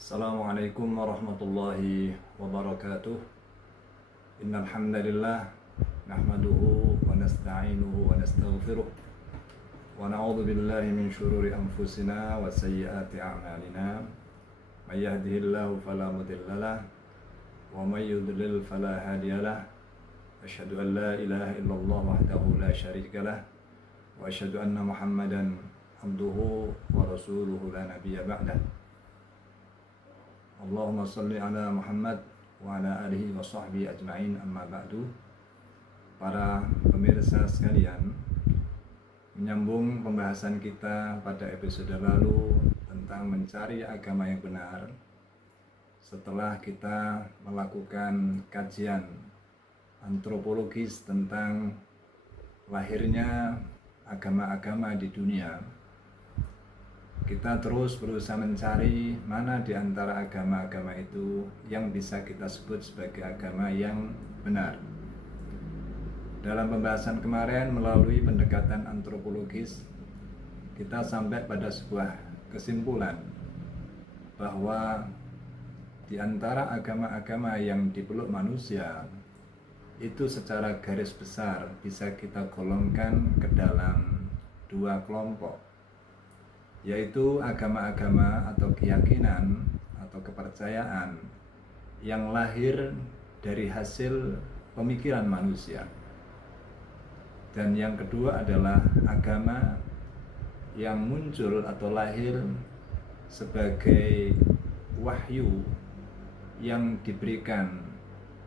Assalamualaikum warahmatullahi wabarakatuh. Innal hamdalillah nahmaduhu wa nasta'inuhu wa nastaghfiruh wa na'udzu billahi min shururi anfusina wa sayyiati a'malina. May yahdihillahu fala mudilla lahu wa may yudlil fala hadiyalah. Asyhadu an la ilaha illallah wahdahu la syarika lah wa asyhadu anna Muhammadan abduhu wa rasuluhu la nabiyya ba'dah. Allahumma salli ala Muhammad wa ala alihi wa sahbihi ajma'in, amma ba'du. Para pemirsa sekalian, menyambung pembahasan kita pada episode lalu tentang mencari agama yang benar. Setelah kita melakukan kajian antropologis tentang lahirnya agama-agama di dunia, kita terus berusaha mencari mana di antara agama-agama itu yang bisa kita sebut sebagai agama yang benar. Dalam pembahasan kemarin melalui pendekatan antropologis, kita sampai pada sebuah kesimpulan bahwa di antara agama-agama yang dipeluk manusia itu secara garis besar bisa kita golongkan ke dalam dua kelompok, yaitu agama-agama atau keyakinan atau kepercayaan yang lahir dari hasil pemikiran manusia. Dan yang kedua adalah agama yang muncul atau lahir sebagai wahyu yang diberikan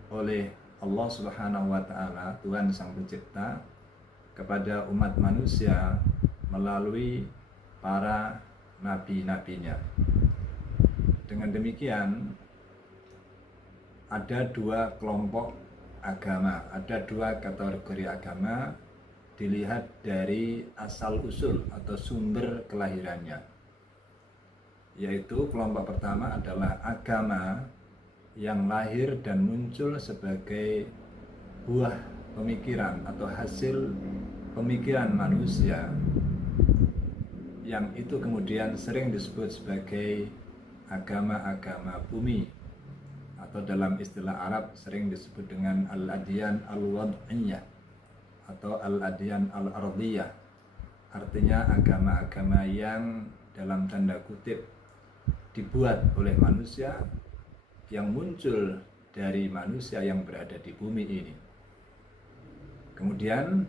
oleh Allah Subhanahu wa Ta'ala, Tuhan Sang Pencipta, kepada umat manusia melalui para nabi-nabinya. Dengan demikian, ada dua kelompok agama, ada dua kategori agama dilihat dari asal-usul atau sumber kelahirannya. Yaitu kelompok pertama adalah agama yang lahir dan muncul sebagai buah pemikiran atau hasil pemikiran manusia, yang itu kemudian sering disebut sebagai agama-agama bumi, atau dalam istilah Arab sering disebut dengan al-adyan al-wad'iyah atau al-adyan al-ardiyah. Artinya agama-agama yang dalam tanda kutip dibuat oleh manusia, yang muncul dari manusia yang berada di bumi ini. Kemudian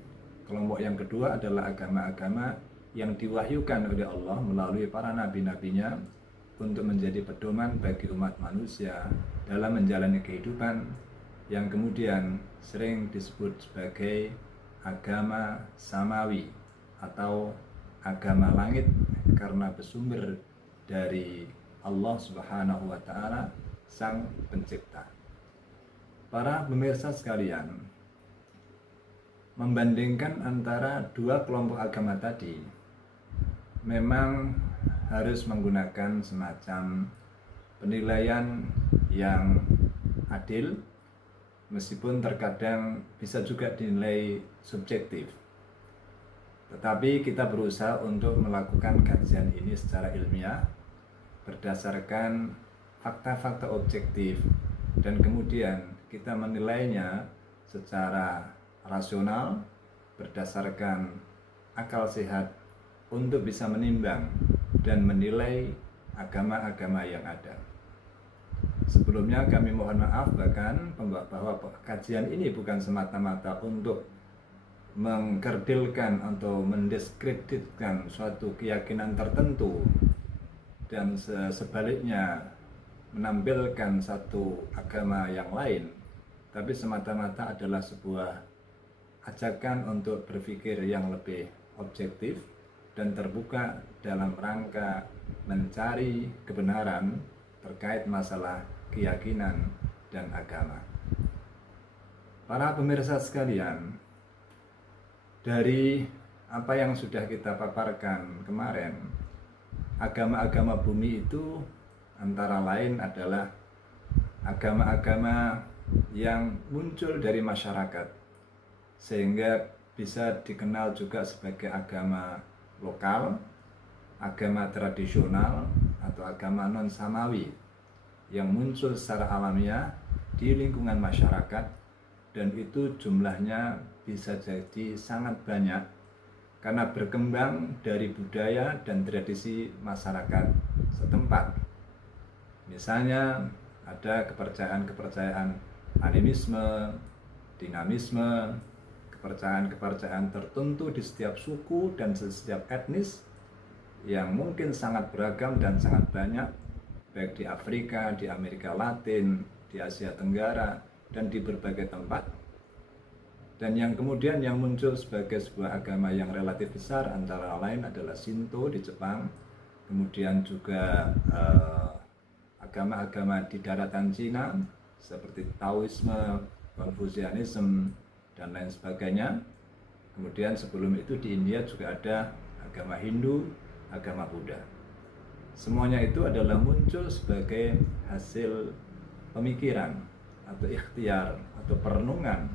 kelompok yang kedua adalah agama-agama yang diwahyukan oleh Allah melalui para nabi-nabinya untuk menjadi pedoman bagi umat manusia dalam menjalani kehidupan, yang kemudian sering disebut sebagai agama samawi atau agama langit, karena bersumber dari Allah Subhanahu wa Ta'ala, Sang Pencipta. Para pemirsa sekalian, membandingkan antara dua kelompok agama tadi memang harus menggunakan semacam penilaian yang adil, meskipun terkadang bisa juga dinilai subjektif. Tetapi kita berusaha untuk melakukan kajian ini secara ilmiah berdasarkan fakta-fakta objektif, dan kemudian kita menilainya secara rasional berdasarkan akal sehat untuk bisa menimbang dan menilai agama-agama yang ada. Sebelumnya kami mohon maaf bahkan bahwa kajian ini bukan semata-mata untuk mengkerdilkan atau mendiskreditkan suatu keyakinan tertentu, dan sebaliknya menampilkan satu agama yang lain, tapi semata-mata adalah sebuah ajakan untuk berpikir yang lebih objektif dan terbuka dalam rangka mencari kebenaran terkait masalah keyakinan dan agama. Para pemirsa sekalian, dari apa yang sudah kita paparkan kemarin, agama-agama bumi itu antara lain adalah agama-agama yang muncul dari masyarakat, sehingga bisa dikenal juga sebagai agama lokal, agama tradisional, atau agama non-samawi, yang muncul secara alamiah di lingkungan masyarakat, dan itu jumlahnya bisa jadi sangat banyak karena berkembang dari budaya dan tradisi masyarakat setempat. Misalnya ada kepercayaan-kepercayaan animisme, dinamisme, kepercayaan-kepercayaan tertentu di setiap suku dan setiap etnis yang mungkin sangat beragam dan sangat banyak, baik di Afrika, di Amerika Latin, di Asia Tenggara, dan di berbagai tempat. Dan yang kemudian yang muncul sebagai sebuah agama yang relatif besar antara lain adalah Shinto di Jepang, kemudian juga agama-agama di daratan Cina seperti Taoisme, Confucianism, dan lain sebagainya. Kemudian sebelum itu di India juga ada agama Hindu, agama Buddha. Semuanya itu adalah muncul sebagai hasil pemikiran atau ikhtiar atau perenungan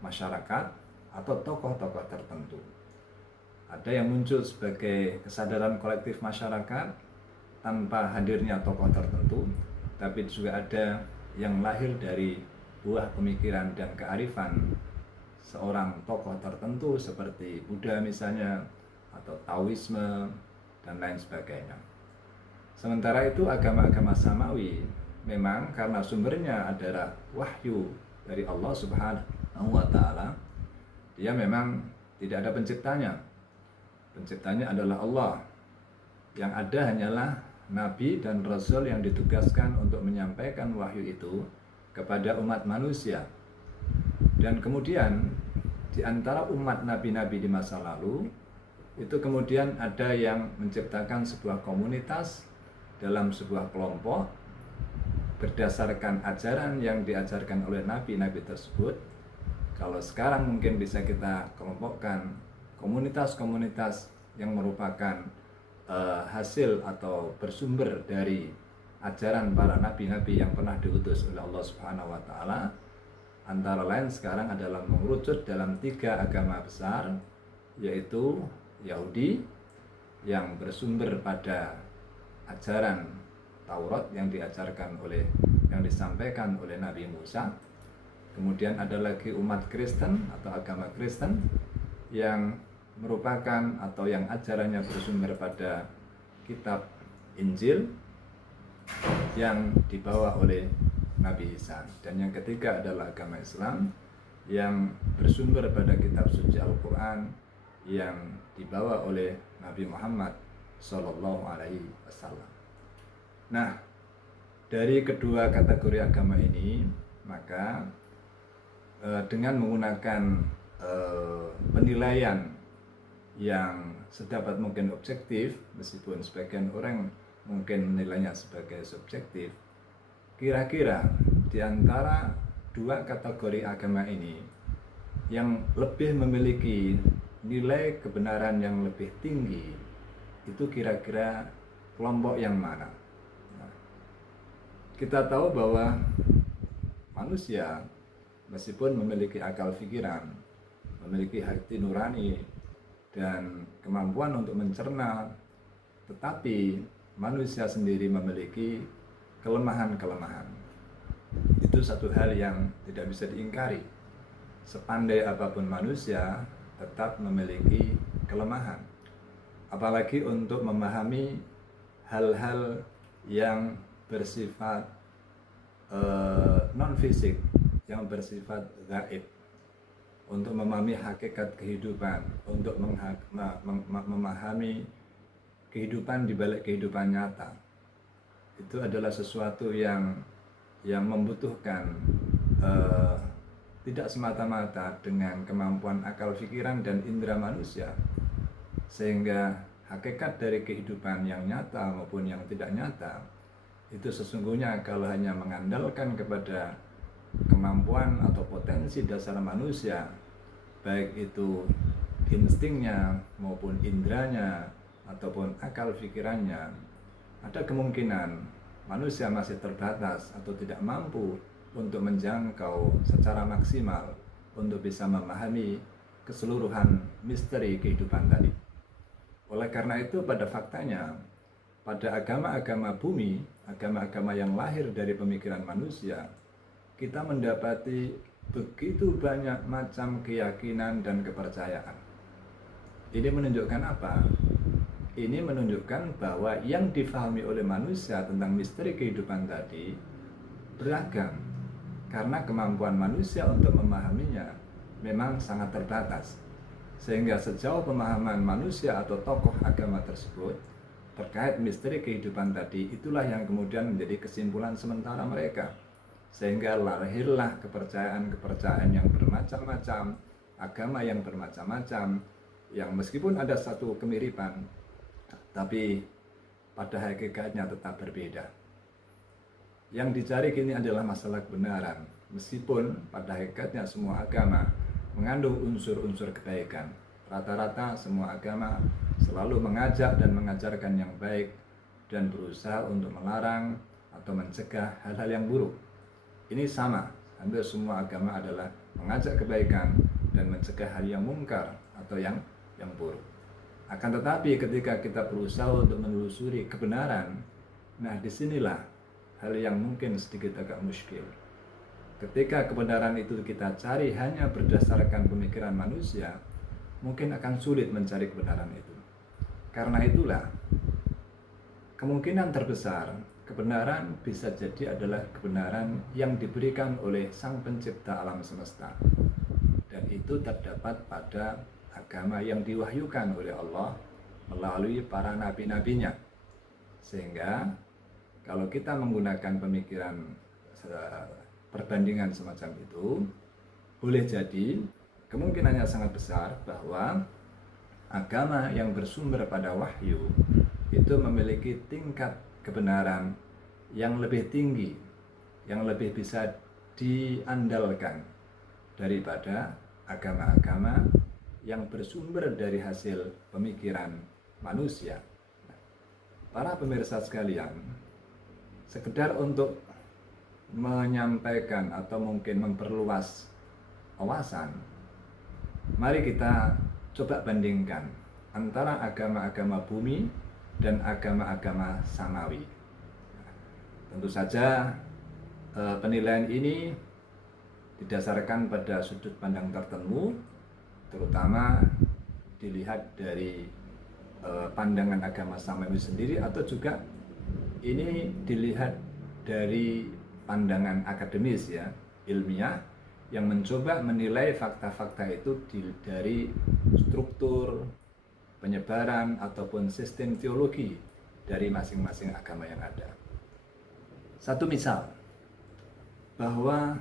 masyarakat atau tokoh-tokoh tertentu. Ada yang muncul sebagai kesadaran kolektif masyarakat tanpa hadirnya tokoh tertentu, tapi juga ada yang lahir dari buah pemikiran dan kearifan seorang tokoh tertentu seperti Buddha misalnya, atau Taoisme, dan lain sebagainya. Sementara itu agama-agama samawi memang karena sumbernya adalah wahyu dari Allah Subhanahu wa Ta'ala, dia memang tidak ada penciptanya. Penciptanya adalah Allah. Yang ada hanyalah nabi dan rasul yang ditugaskan untuk menyampaikan wahyu itu kepada umat manusia. Dan kemudian di antara umat nabi-nabi di masa lalu itu kemudian ada yang menciptakan sebuah komunitas dalam sebuah kelompok berdasarkan ajaran yang diajarkan oleh nabi-nabi tersebut. Kalau sekarang mungkin bisa kita kelompokkan komunitas-komunitas yang merupakan hasil atau bersumber dari ajaran para nabi-nabi yang pernah diutus oleh Allah Subhanahu wa Ta'ala. Antara lain sekarang adalah mengerucut dalam 3 agama besar, yaitu Yahudi yang bersumber pada ajaran Taurat yang disampaikan oleh Nabi Musa. Kemudian ada lagi umat Kristen atau agama Kristen yang merupakan atau yang ajarannya bersumber pada kitab Injil yang dibawa oleh Nabi Isa. Dan yang ketiga adalah agama Islam yang bersumber pada kitab suci Al-Quran yang dibawa oleh Nabi Muhammad Sallallahu Alaihi Wasallam. Nah, dari kedua kategori agama ini, maka dengan menggunakan penilaian yang sedapat mungkin objektif, meskipun sebagian orang mungkin menilainya sebagai subjektif, kira-kira di antara 2 kategori agama ini yang lebih memiliki nilai kebenaran yang lebih tinggi, itu kira-kira kelompok yang mana? Nah, kita tahu bahwa manusia meskipun memiliki akal pikiran, memiliki hati nurani dan kemampuan untuk mencerna, tetapi manusia sendiri memiliki kelemahan-kelemahan. Itu satu hal yang tidak bisa diingkari. Sepandai apapun manusia tetap memiliki kelemahan, apalagi untuk memahami hal-hal yang bersifat non-fisik, yang bersifat gaib, untuk memahami hakikat kehidupan, untuk memahami kehidupan di balik kehidupan nyata. Itu adalah sesuatu yang membutuhkan tidak semata-mata dengan kemampuan akal pikiran dan indera manusia, sehingga hakikat dari kehidupan yang nyata maupun yang tidak nyata itu sesungguhnya kalau hanya mengandalkan kepada kemampuan atau potensi dasar manusia, baik itu instingnya maupun indranya ataupun akal pikirannya, ada kemungkinan manusia masih terbatas atau tidak mampu untuk menjangkau secara maksimal untuk bisa memahami keseluruhan misteri kehidupan tadi. Oleh karena itu pada faktanya pada agama-agama bumi, agama-agama yang lahir dari pemikiran manusia, kita mendapati begitu banyak macam keyakinan dan kepercayaan. Ini menunjukkan apa? Ini menunjukkan bahwa yang difahami oleh manusia tentang misteri kehidupan tadi beragam, karena kemampuan manusia untuk memahaminya memang sangat terbatas. Sehingga sejauh pemahaman manusia atau tokoh agama tersebut terkait misteri kehidupan tadi, itulah yang kemudian menjadi kesimpulan sementara mereka. Sehingga lahirlah kepercayaan-kepercayaan yang bermacam-macam, agama yang bermacam-macam, yang meskipun ada satu kemiripan, tapi pada hakikatnya tetap berbeda. Yang dicari kini adalah masalah kebenaran, meskipun pada hakikatnya semua agama mengandung unsur-unsur kebaikan. Rata-rata semua agama selalu mengajak dan mengajarkan yang baik dan berusaha untuk melarang atau mencegah hal-hal yang buruk. Ini sama, hampir semua agama adalah mengajak kebaikan dan mencegah hal yang mungkar atau yang buruk. Akan tetapi ketika kita berusaha untuk menelusuri kebenaran, nah disinilah hal yang mungkin sedikit agak muskil. Ketika kebenaran itu kita cari hanya berdasarkan pemikiran manusia, mungkin akan sulit mencari kebenaran itu. Karena itulah, kemungkinan terbesar kebenaran bisa jadi adalah kebenaran yang diberikan oleh Sang Pencipta alam semesta. Dan itu terdapat pada agama yang diwahyukan oleh Allah melalui para nabi-nabinya. Sehingga kalau kita menggunakan pemikiran perbandingan semacam itu, boleh jadi kemungkinannya sangat besar bahwa agama yang bersumber pada wahyu itu memiliki tingkat kebenaran yang lebih tinggi, yang lebih bisa diandalkan daripada agama-agama yang bersumber dari hasil pemikiran manusia. Para pemirsa sekalian, sekedar untuk menyampaikan atau mungkin memperluas wawasan, mari kita coba bandingkan antara agama-agama bumi dan agama-agama samawi. Tentu saja penilaian ini didasarkan pada sudut pandang tertentu, terutama dilihat dari pandangan agama samawi sendiri, atau juga ini dilihat dari pandangan akademis ya, ilmiah, yang mencoba menilai fakta-fakta itu dari struktur penyebaran ataupun sistem teologi dari masing-masing agama yang ada. Satu misal, bahwa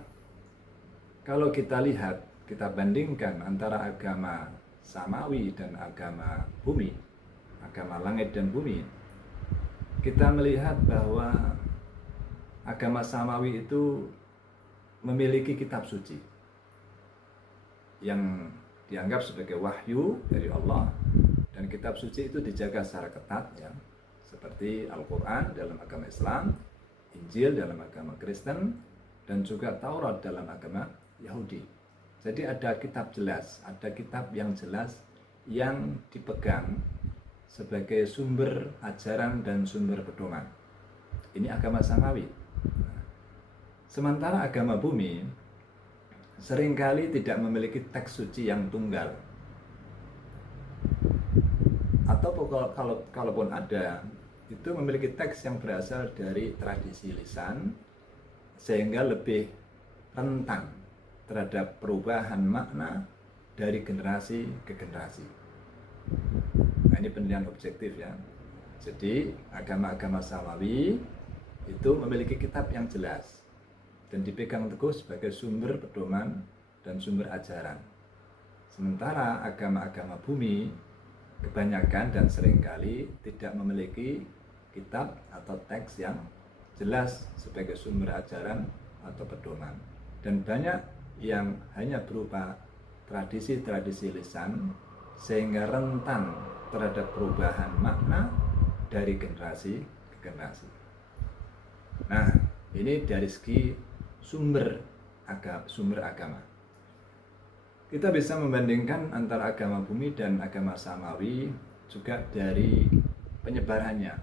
kalau kita lihat, kita bandingkan antara agama samawi dan agama bumi, agama langit dan bumi, kita melihat bahwa agama samawi itu memiliki kitab suci yang dianggap sebagai wahyu dari Allah, dan kitab suci itu dijaga secara ketat ya, seperti Al-Quran dalam agama Islam, Injil dalam agama Kristen, dan juga Taurat dalam agama Yahudi. Jadi ada kitab jelas, ada kitab yang jelas yang dipegang sebagai sumber ajaran dan sumber pedoman. Ini agama samawi. Sementara agama bumi seringkali tidak memiliki teks suci yang tunggal, atau kalaupun ada, itu memiliki teks yang berasal dari tradisi lisan, sehingga lebih rentan terhadap perubahan makna dari generasi ke generasi. Nah, ini penilaian objektif ya. Jadi agama-agama samawi itu memiliki kitab yang jelas dan dipegang teguh sebagai sumber pedoman dan sumber ajaran. Sementara agama-agama bumi kebanyakan dan seringkali tidak memiliki kitab atau teks yang jelas sebagai sumber ajaran atau pedoman, dan banyak yang hanya berupa tradisi-tradisi lisan, sehingga rentan terhadap perubahan makna dari generasi ke generasi. Nah, ini dari segi sumber agama. Kita bisa membandingkan antara agama bumi dan agama samawi juga dari penyebarannya.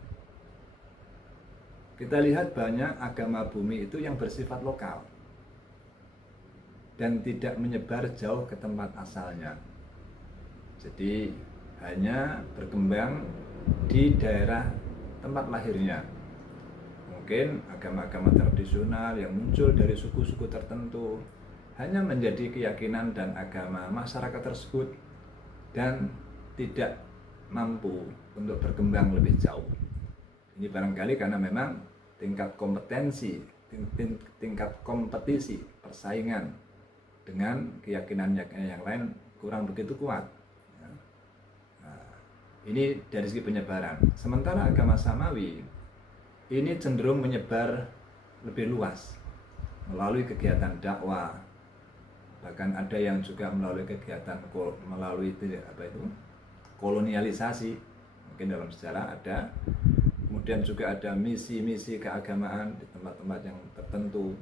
kita lihat banyak agama bumi itu yang bersifat lokal dan tidak menyebar jauh ke tempat asalnya. Jadi hanya berkembang di daerah tempat lahirnya. Mungkin agama-agama tradisional yang muncul dari suku-suku tertentu hanya menjadi keyakinan dan agama masyarakat tersebut dan tidak mampu untuk berkembang lebih jauh. Ini barangkali karena memang tingkat kompetensi, tingkat kompetisi, persaingan dengan keyakinan yang lain kurang begitu kuat. Nah, ini dari segi penyebaran. Sementara agama Samawi ini cenderung menyebar lebih luas melalui kegiatan dakwah. Bahkan ada yang juga melalui kegiatan kolonialisasi. Mungkin dalam sejarah ada. Kemudian juga ada misi-misi keagamaan di tempat-tempat yang tertentu,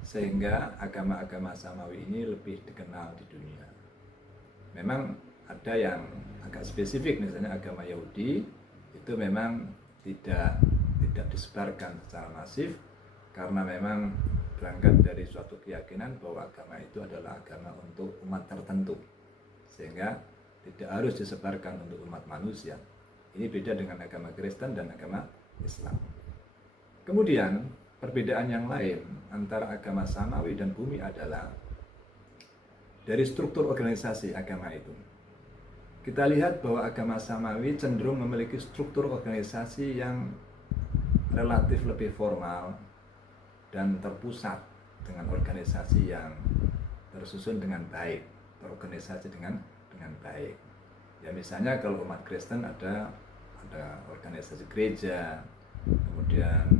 sehingga agama-agama Samawi ini lebih dikenal di dunia. Memang ada yang agak spesifik, misalnya agama Yahudi itu memang tidak disebarkan secara masif karena memang berangkat dari suatu keyakinan bahwa agama itu adalah agama untuk umat tertentu, sehingga tidak harus disebarkan untuk umat manusia. Ini beda dengan agama Kristen dan agama Islam. Kemudian perbedaan yang lain antara agama Samawi dan bumi adalah dari struktur organisasi agama itu. Kita lihat bahwa agama Samawi cenderung memiliki struktur organisasi yang relatif lebih formal dan terpusat dengan organisasi yang tersusun dengan baik, terorganisasi dengan baik. Ya misalnya kalau umat Kristen ada organisasi gereja, kemudian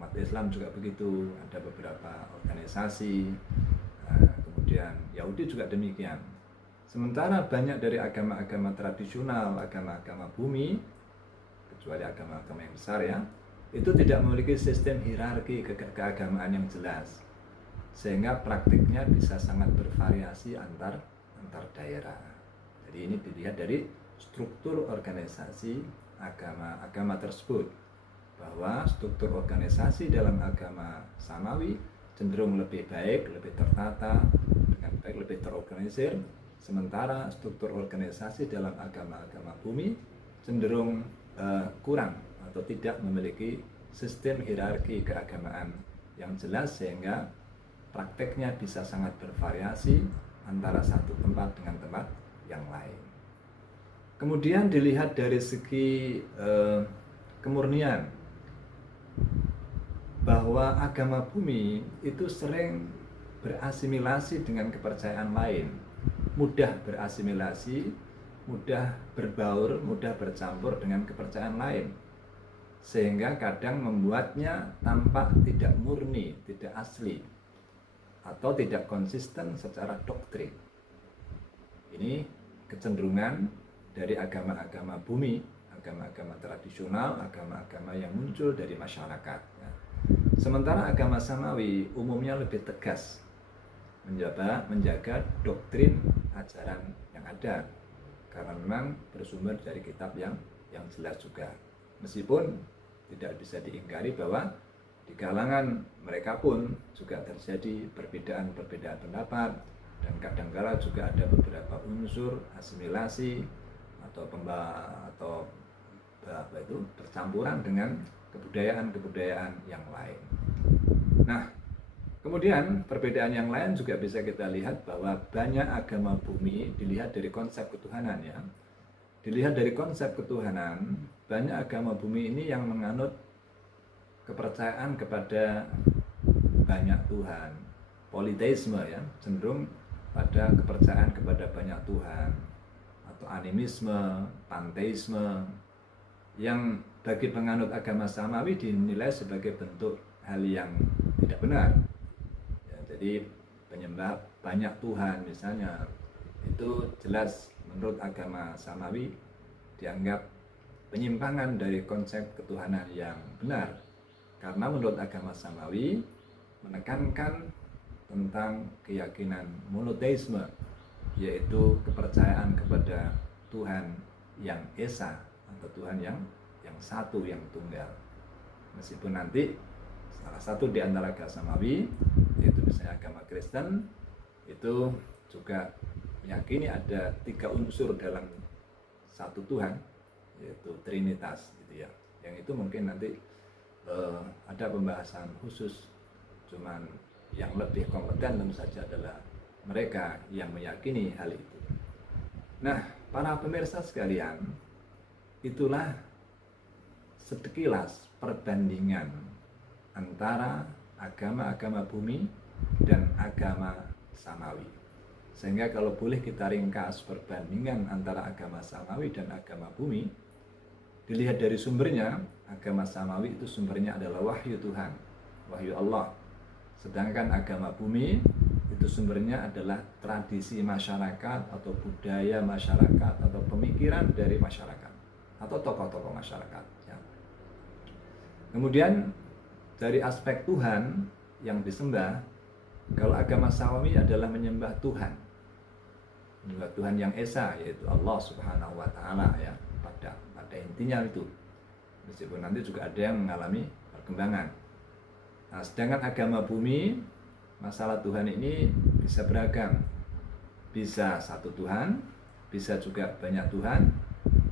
umat Islam juga begitu, ada beberapa organisasi, kemudian Yahudi juga demikian. Sementara banyak dari agama-agama tradisional, agama-agama bumi, kecuali agama-agama yang besar ya, itu tidak memiliki sistem hierarki keagamaan yang jelas, sehingga praktiknya bisa sangat bervariasi antar daerah. Jadi ini dilihat dari struktur organisasi agama tersebut, bahwa struktur organisasi dalam agama Samawi cenderung lebih baik, lebih tertata, dengan baik, lebih terorganisir. Sementara struktur organisasi dalam agama-agama bumi cenderung kurang atau tidak memiliki sistem hierarki keagamaan yang jelas, sehingga prakteknya bisa sangat bervariasi antara satu tempat dengan tempat yang lain. Kemudian dilihat dari segi kemurnian, bahwa agama bumi itu sering berasimilasi dengan kepercayaan lain, mudah berasimilasi, mudah berbaur, mudah bercampur dengan kepercayaan lain, sehingga kadang membuatnya tampak tidak murni, tidak asli, atau tidak konsisten secara doktrin. Ini kecenderungan dari agama-agama bumi, agama-agama tradisional, agama-agama yang muncul dari masyarakat. Sementara agama Samawi umumnya lebih tegas menjaga doktrin ajaran yang ada, karena memang bersumber dari kitab yang jelas juga. Meskipun tidak bisa diingkari bahwa di kalangan mereka pun juga terjadi perbedaan pendapat, dan kadangkala juga ada beberapa unsur asimilasi atau percampuran dengan kebudayaan yang lain. Nah, kemudian perbedaan yang lain juga bisa kita lihat bahwa banyak agama bumi dilihat dari konsep ketuhanan ya. Dilihat dari konsep ketuhanan, banyak agama bumi ini yang menganut kepercayaan kepada banyak Tuhan, politeisme ya, cenderung pada kepercayaan kepada banyak Tuhan, atau animisme, panteisme, yang bagi penganut agama Samawi dinilai sebagai bentuk hal yang tidak benar ya. Jadi penyembah banyak Tuhan misalnya, itu jelas menurut agama Samawi dianggap penyimpangan dari konsep ketuhanan yang benar, karena menurut agama Samawi menekankan tentang keyakinan monoteisme, yaitu kepercayaan kepada Tuhan yang esa atau Tuhan yang satu, yang tunggal. Meskipun nanti salah satu di antara agama samawi, yaitu misalnya agama Kristen, itu juga meyakini ada 3 unsur dalam satu Tuhan, yaitu Trinitas gitu ya. Yang itu mungkin nanti ada pembahasan khusus, cuman yang lebih kompeten tentu saja adalah mereka yang meyakini hal itu. Nah, para pemirsa sekalian, itulah sekilas perbandingan antara agama-agama bumi dan agama samawi. Sehingga kalau boleh kita ringkas perbandingan antara agama samawi dan agama bumi, dilihat dari sumbernya, agama samawi itu sumbernya adalah wahyu Tuhan, wahyu Allah. Sedangkan agama bumi itu sumbernya adalah tradisi masyarakat atau budaya masyarakat atau pemikiran dari masyarakat atau tokoh-tokoh masyarakat ya. Kemudian dari aspek Tuhan yang disembah, kalau agama samawi adalah menyembah Tuhan yang esa, yaitu Allah Subhanahu wa Ta'ala ya, pada intinya itu, meskipun nanti juga ada yang mengalami perkembangan. Nah, sedangkan agama bumi, masalah Tuhan ini bisa beragam, bisa satu Tuhan, bisa juga banyak Tuhan,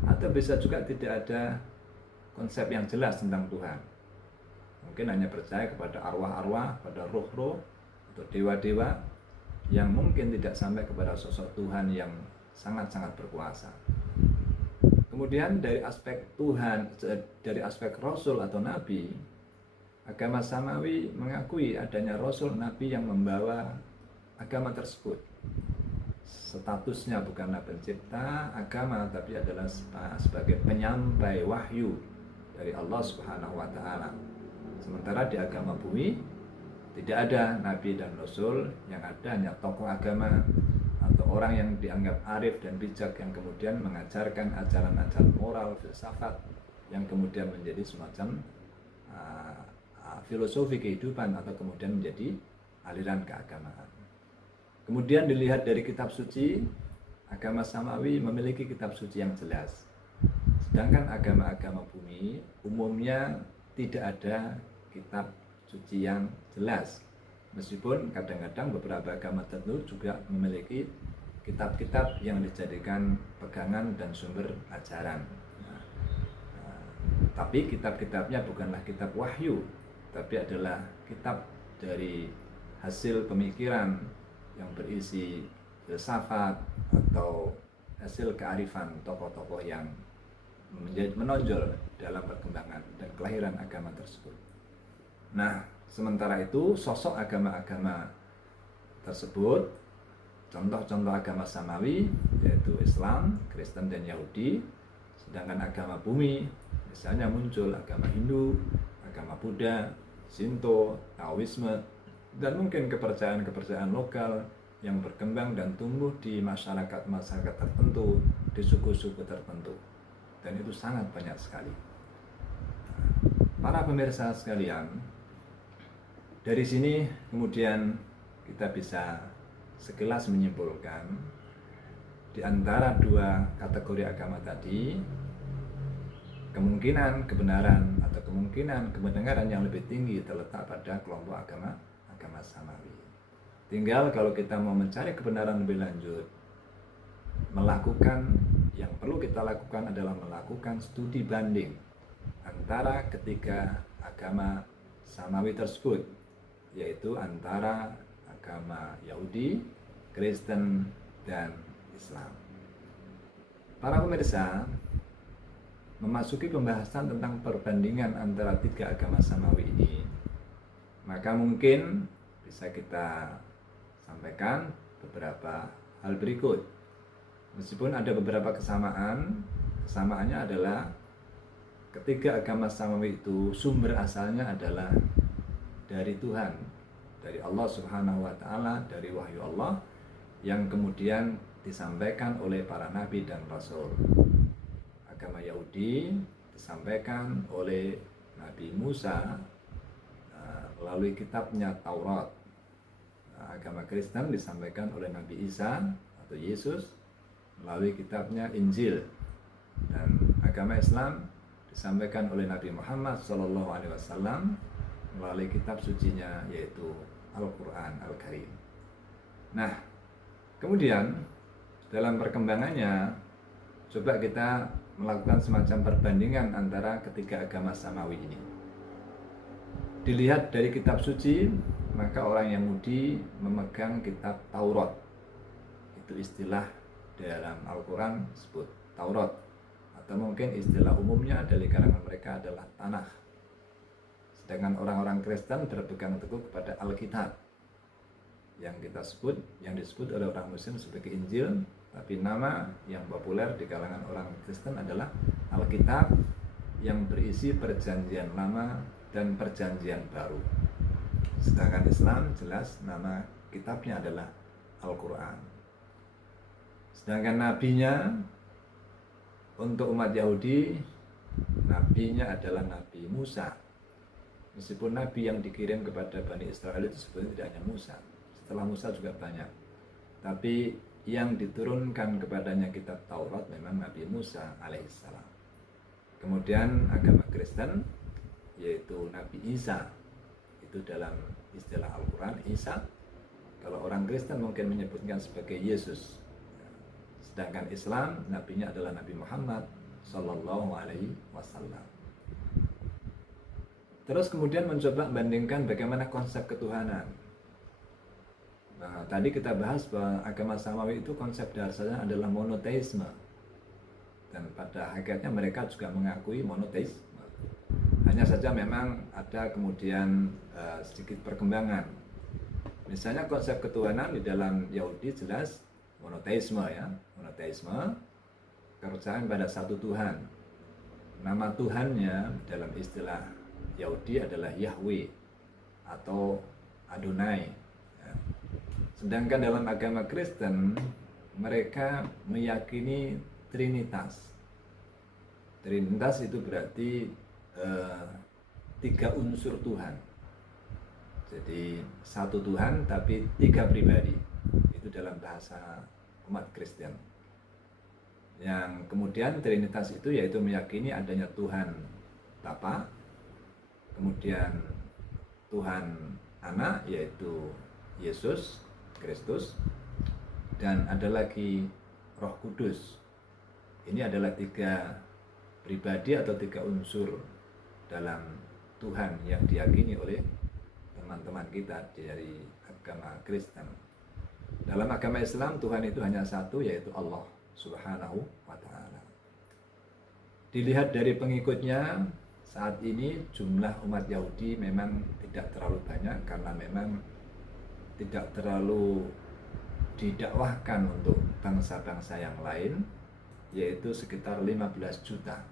atau bisa juga tidak ada konsep yang jelas tentang Tuhan. Mungkin hanya percaya kepada arwah-arwah, pada roh-roh atau dewa-dewa yang mungkin tidak sampai kepada sosok Tuhan yang sangat-sangat berkuasa. Kemudian dari aspek Tuhan, dari aspek Rasul atau Nabi, agama samawi mengakui adanya Rasul Nabi yang membawa agama tersebut. Statusnya bukanlah pencipta agama, tapi adalah sebagai penyampai wahyu dari Allah Subhanahu wa Ta'ala. Sementara di agama bumi tidak ada Nabi dan Rasul, yang ada hanya tokoh agama atau orang yang dianggap arif dan bijak yang kemudian mengajarkan ajaran-ajaran moral, filsafat yang kemudian menjadi semacam filosofi kehidupan atau kemudian menjadi aliran keagamaan. Kemudian dilihat dari kitab suci, agama samawi memiliki kitab suci yang jelas. Sedangkan agama-agama bumi umumnya tidak ada kitab suci yang jelas. Meskipun kadang-kadang beberapa agama tertentu juga memiliki kitab-kitab yang dijadikan pegangan dan sumber ajaran. Tapi kitab-kitabnya bukanlah kitab wahyu, tapi adalah kitab dari hasil pemikiran yang berisi filsafat atau hasil kearifan tokoh-tokoh yang menonjol dalam perkembangan dan kelahiran agama tersebut. Nah, sementara itu sosok agama-agama tersebut, contoh-contoh agama samawi yaitu Islam, Kristen dan Yahudi. Sedangkan agama bumi misalnya muncul agama Hindu, agama Buddha, Shinto, Taoisme, dan mungkin kepercayaan-kepercayaan lokal yang berkembang dan tumbuh di masyarakat-masyarakat tertentu, di suku-suku tertentu. Dan itu sangat banyak sekali. Para pemirsa sekalian, dari sini kemudian kita bisa sekilas menyimpulkan di antara dua kategori agama tadi, kemungkinan kebenaran atau kemungkinan kebenaran yang lebih tinggi terletak pada kelompok agama samawi. Tinggal kalau kita mau mencari kebenaran lebih lanjut, yang perlu kita lakukan adalah melakukan studi banding antara ketiga agama samawi tersebut, yaitu antara agama Yahudi, Kristen, dan Islam. Para pemirsa, memasuki pembahasan tentang perbandingan antara tiga agama samawi ini, maka mungkin bisa kita sampaikan beberapa hal berikut. Meskipun ada beberapa kesamaannya adalah ketiga agama samawi itu sumber asalnya adalah dari Tuhan, dari Allah Subhanahu wa Ta'ala, dari wahyu Allah yang kemudian disampaikan oleh para nabi dan rasul. Agama Yahudi disampaikan oleh Nabi Musa melalui kitabnya Taurat. Agama Kristen disampaikan oleh Nabi Isa atau Yesus melalui kitabnya Injil. Dan agama Islam disampaikan oleh Nabi Muhammad SAW melalui kitab sucinya, yaitu Al-Quran Al-Karim. Nah, kemudian dalam perkembangannya, coba kita melakukan semacam perbandingan antara ketiga agama samawi ini. Dilihat dari kitab suci, maka orang Yahudi memegang kitab Taurat. Itu istilah dalam Al-Quran disebut Taurat, atau mungkin istilah umumnya dari kalangan mereka adalah Tanakh. Sedangkan orang-orang Kristen berpegang teguh kepada Alkitab, yang disebut oleh orang Muslim sebagai Injil, tapi nama yang populer di kalangan orang Kristen adalah Alkitab, yang berisi Perjanjian Lama dan Perjanjian Baru. Sedangkan Islam jelas nama kitabnya adalah Al-Quran. Sedangkan nabinya untuk umat Yahudi, nabinya adalah Nabi Musa. Meskipun nabi yang dikirim kepada Bani Israel itu sebenarnya tidak hanya Musa, setelah Musa juga banyak. Tapi yang diturunkan kepadanya kitab Taurat memang Nabi Musa alaihissalam. Kemudian agama Kristen, yaitu Nabi Isa, itu dalam istilah Al-Quran Isa. Kalau orang Kristen mungkin menyebutnya sebagai Yesus. Sedangkan Islam, nabinya adalah Nabi Muhammad Sallallahu Alaihi Wasallam. Terus kemudian mencoba membandingkan bagaimana konsep ketuhanan. Nah, tadi kita bahas bahwa agama samawi itu konsep dasarnya adalah monoteisme. Dan pada hakikatnya mereka juga mengakui monoteisme. Hanya saja memang ada kemudian sedikit perkembangan. Misalnya konsep ketuhanan di dalam Yahudi jelas monoteisme, ya. Monoteisme, kepercayaan pada satu Tuhan. Nama Tuhannya dalam istilah Yahudi adalah Yahweh atau Adonai. Sedangkan dalam agama Kristen mereka meyakini Trinitas. Trinitas itu berarti tiga unsur Tuhan. Jadi satu Tuhan tapi tiga pribadi. Itu dalam bahasa umat Kristen. Yang kemudian Trinitas itu yaitu meyakini adanya Tuhan Bapa, kemudian Tuhan Anak yaitu Yesus Kristus, dan ada lagi Roh Kudus. Ini adalah tiga pribadi atau tiga unsur dalam Tuhan yang diyakini oleh teman-teman kita dari agama Kristen. Dalam agama Islam Tuhan itu hanya satu, yaitu Allah Subhanahu wa ta'ala. Dilihat dari pengikutnya, saat ini jumlah umat Yahudi memang tidak terlalu banyak karena memang tidak terlalu didakwahkan untuk bangsa-bangsa yang lain, yaitu sekitar 15 juta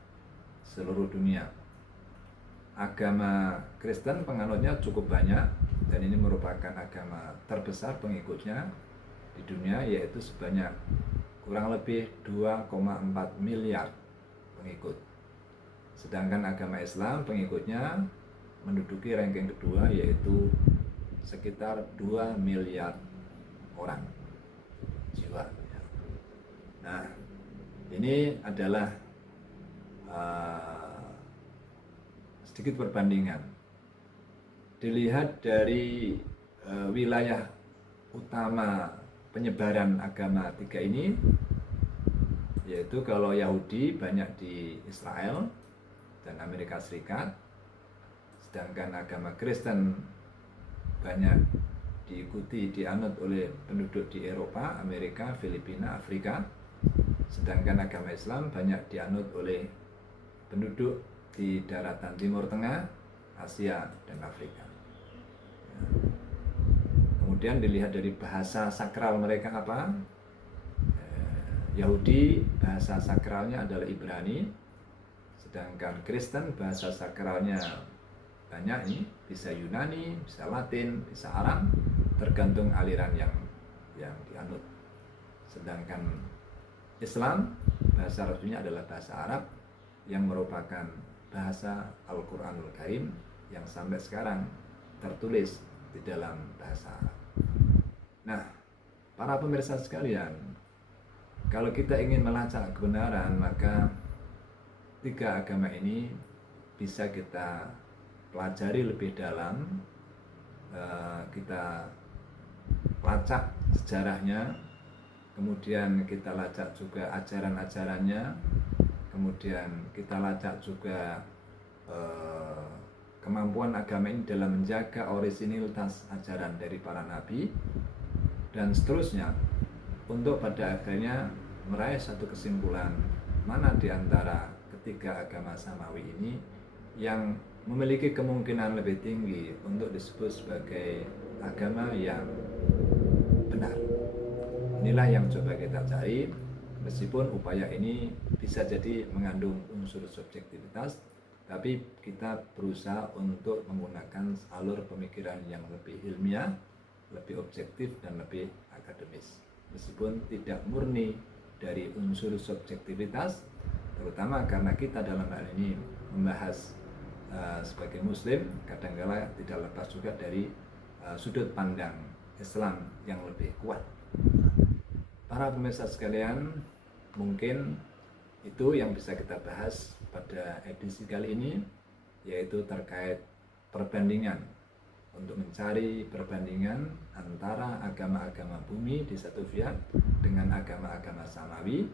seluruh dunia. Agama Kristen penganutnya cukup banyak dan ini merupakan agama terbesar pengikutnya di dunia, yaitu sebanyak kurang lebih 2,4 miliar pengikut. Sedangkan agama Islam pengikutnya menduduki ranking kedua, yaitu sekitar 2 miliar orang jiwa. Nah, ini adalah sedikit perbandingan. Dilihat dari wilayah utama penyebaran agama tiga ini, yaitu kalau Yahudi banyak di Israel dan Amerika Serikat, sedangkan agama Kristen banyak dianut oleh penduduk di Eropa, Amerika, Filipina, Afrika, sedangkan agama Islam banyak dianut oleh penduduk di daratan Timur Tengah, Asia, dan Afrika. Kemudian dilihat dari bahasa sakral mereka apa? Yahudi bahasa sakralnya adalah Ibrani, sedangkan Kristen bahasa sakralnya banyak nih, bisa Yunani, bisa Latin, bisa Arab, tergantung aliran yang dianut. Sedangkan Islam bahasa resminya adalah bahasa Arab yang merupakan bahasa Al-Quranul Karim yang sampai sekarang tertulis di dalam bahasa Arab. Nah, para pemirsa sekalian, kalau kita ingin melacak kebenaran, maka tiga agama ini bisa kita pelajari lebih dalam, kita lacak sejarahnya, kemudian kita lacak juga ajaran-ajarannya, kemudian kita lacak juga kemampuan agama ini dalam menjaga orisinilitas ajaran dari para nabi, dan seterusnya, untuk pada akhirnya meraih satu kesimpulan mana di antara ketiga agama samawi ini yang memiliki kemungkinan lebih tinggi untuk disebut sebagai agama yang benar. Inilah yang coba kita cari, meskipun upaya ini bisa jadi mengandung unsur subjektivitas, tapi kita berusaha untuk menggunakan alur pemikiran yang lebih ilmiah, lebih objektif dan lebih akademis. Meskipun tidak murni dari unsur subjektivitas, terutama karena kita dalam hal ini membahas sebagai muslim, kadang-kala tidak lepas juga dari sudut pandang Islam yang lebih kuat. Para pemirsa sekalian, mungkin itu yang bisa kita bahas pada edisi kali ini, yaitu terkait perbandingan, untuk mencari perbandingan antara agama-agama bumi di satu pihak dengan agama-agama samawi,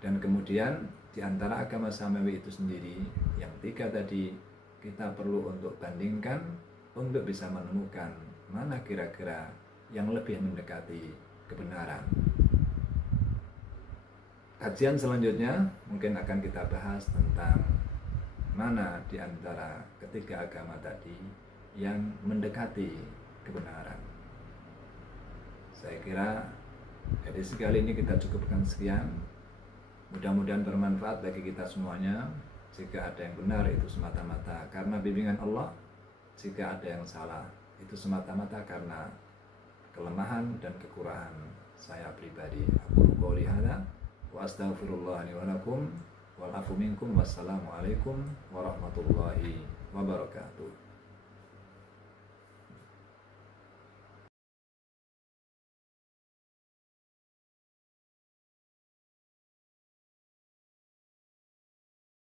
dan kemudian di antara agama samawi itu sendiri yang tiga tadi kita perlu untuk bandingkan untuk bisa menemukan mana kira-kira yang lebih mendekati kebenaran. Kajian selanjutnya mungkin akan kita bahas tentang mana di antara ketiga agama tadi yang mendekati kebenaran. Saya kira edisi kali ini kita cukupkan sekian. Mudah-mudahan bermanfaat bagi kita semuanya. Jika ada yang benar itu semata-mata karena bimbingan Allah, jika ada yang salah itu semata-mata karena kelemahan dan kekurangan saya pribadi. Aku qouli hadza wa astaghfirullah li wa lakum wal afu minkum. Wassalamualaikum warahmatullahi wabarakatuh.